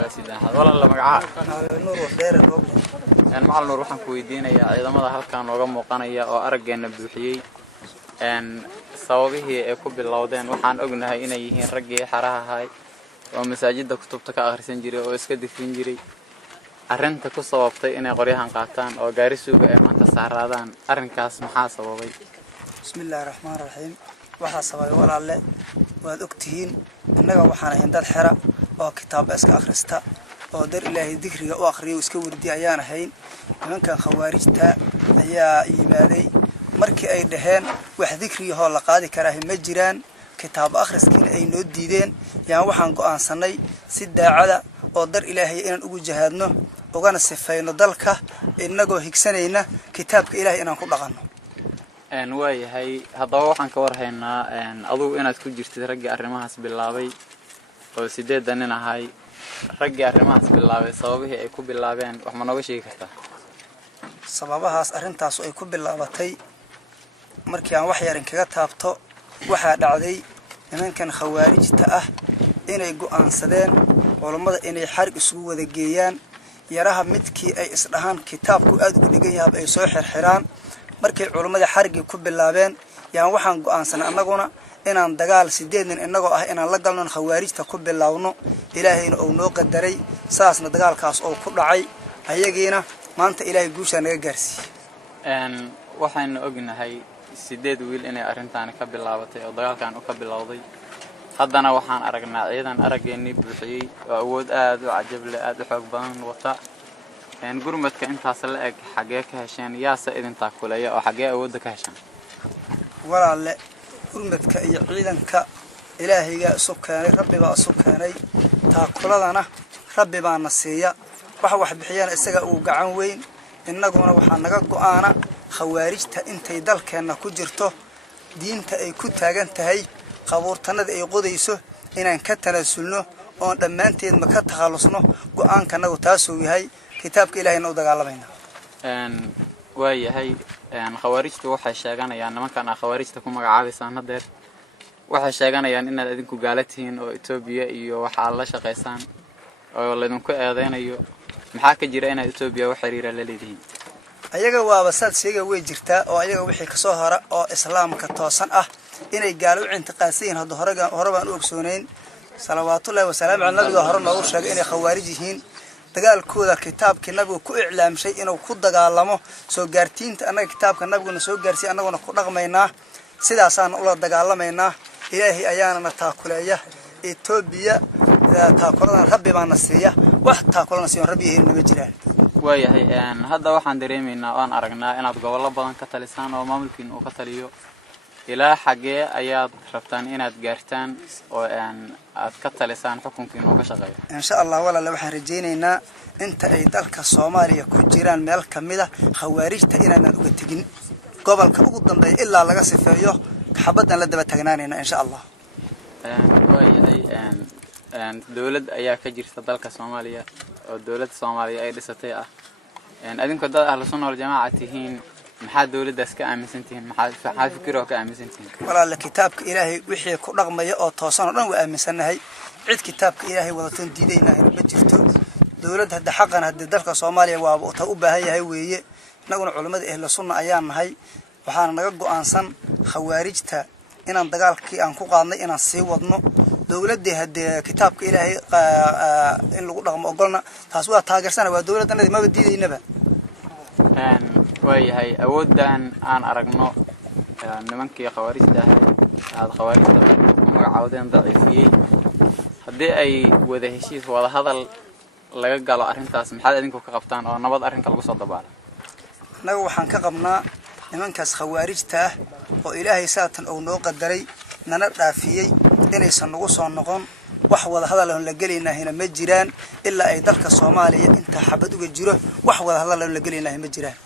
والله مقعد نور وخير الوقت يعني مع النور waxaan ku weydiinayaa ciidamada halkaan looga muuqanaya oo arageena buuxiyay sababihii ay ku bilowdeen waxaan ognahay inay yihiin ragii xaraha ahay oo masaajidda kutubta ka akhrisan jiray oo iska difin jiray arinta ku sababtay inay qoryahan qaataan oo gaari suuga ay maanta saaraadaan arinkaas maxaa sababay bismillaahir rahmaanir rahiim waxa sababay walaalle waad ogtihiin innaga waxaan ahayn dad xira oo kitaab iska akhrista oo dar ilaahay dhikriga oo akhriyo iska wardi ayaan ahayn nimankan khawaarijta ayaa yimaaday markii ay dhaheen wax dhikriga la qaadi karaa ma jiraan kitaab akhriskiina ay noo diideen yaan waxaan go'aansanay si daacada oo dar ilaahay inaan ugu jahaadno ogana sifayno dalka inagoo higsanayna kitaabka ilaahay inaan ku dhaqanno waayahay haddaba waxaan ka warhaynaa adigu inaad ku jirtid raggii arrimahaas bilaabay oo 8 nin ahay raggii arrimahaas bilaabay sababihii ay ku bilaabeen wax ma nooga sheegi kartaa sababahaas arintaas ay ku bilaabatay markii aan wax yar kaga taabto waxa dhacday nimankan khawaarijta ah inay go'aansadeen culimada inay xarig isugu wada geeyaan yaraha midkii ay isdhahan kitaabku aad u dhigan yahay ay soo xirxiraan markii culimada xarigi ku bilaabeen yaan waxaan go'aansanay annaguna inaan dagaal 8 nin inagoo ah inaan la galno khawaarijta ku bilaawno ilaahayna uu noo qadaray saasna dagaalkaas oo ku dhacay ayagiina maanta ilaahay guusha naga gaarsiiyay waxaan ognahay 8 wiil inay arintaan ka bilaabatay oo dagaalkan uu ka bilowday haddana waxaan aragnaa ciidan arageeni buuxiyay oo awood aad u cajab leh aad u xoog badan wata gurmadka intaas la eg xagee ka hesheen yaasa idinta kuleeya oo xagee awoodda ka hesheen walaalle gurmadka iyo ciidanka ilaahayga subkaanay rabbiga subkaanay taakuladana rabbi baa nasiya wax bixiyaan isaga uu gacan weyn innaguna waxa naga go'aana khawaarijta intay dalkeena ku jirto diinta ay ku taagan tahay qabuurtanada ay qodayso inaan ka tanaasulno oo dhamaanteed ma ka takhalusno go'aankanagu taas uu yahay kitaabka ilaahayna u dagaalamayna waayahay khawaarijtu waxay sheeganayaan nimankan khawaarijta ku magacaabaysan hadeer waxay sheeganayaan inaad idinku gaalatihiin oo Itoobiya iyo waxa la shaqeysaan oo ladinku eedeynayo maxaa ka jira inaad Itoobiya wax xiriir la leedahay ayaga waaba sad sheega way jirtaa oo ayaga wixii ka soo hara oo islaamka toosan ah inay gaalo u intiqaasiin hada hore baan u ogsoonayn salawaatullaahi wa salaamu ala nabiga hore loogu sheegay inay khawaarij yihiin dagaalkooda kitaabka nabiga ku iclaamshay inuu ku dagaalamo soo gaartiinta anaga kitaabka nabiguna soo gaarsiin anaguna ku dhaqmaynaa sidaasaan ula dagaalamaynaa ilaahi ayaana taakuleeya Itoobiya taakulana rabbi baa nasiya wax taakulana si rabbiga inaba jiraan waayahay hadda waxaan dareemaynaa oo aan aragnaa inaad gobollo badan ka talisaan oo maamulkiin uu ka taliyo ilaa xagee ayaad rabtaan inaad gaartaan oo aad ka talisaan xukunkiin oo ka shaqeeyo insha Allah walaal waxaan rajaynaynaa inta ay dalka Soomaaliya ku jiraan meel kamida khawaarijta inaan uga tagin gobolka ugu dambeeya ilaa laga sifeeyo xabadan la daba taagnaanayna insha Allah waayahay dawlad ayaa ka jirta dalka Soomaaliya oo dawladda Soomaaliya ay dhisatay adinku dad ahlu sunna wal jamaaca tihiin maxaa dawladdaas ka aaminsantihiin maxaa fikiro ka aaminsantihiin walaal kitaabka ilaahay wixii ku dhaqmaya oo toosan oo dhan waa aaminsanahay cid kitaabka ilaahay wadaton diidayna ma jirto dawladda hadda xaqan hadda dalka Soomaaliya waa u baahan yahay weeye naguna culimada ahlu sunna ayaan nahay waxaan naga go'aansan khawaarijta inaan dagaalkii aan ku qaadnay inaan sii wadno dawladda hadda kitaabka ilaahay in lagu dhaqmo ogolna taas waa taageersana waa dawladdanada ma diidaynaba waayahay awoodan aan aragno nimankii khawaarijta aad khawaarijta ku magacaawdeen daciifiyay hadii ay wada heshiis wada hadal laga galo arintaas maxaad idinku ka qabtaan oo nabad arinka lagu soo dabaalo naga waxaan ka qabnaa nimankaas khawaarijta oo ilaahay saatan oo noo qadaray nana dhaafiyay inaysan nagu soo noqon wax wada hadal la galeynaa ma jiraan ilaa ay dalka Soomaaliya inta xabad uga jiro wax wada hadal la galeynaa ma jiraan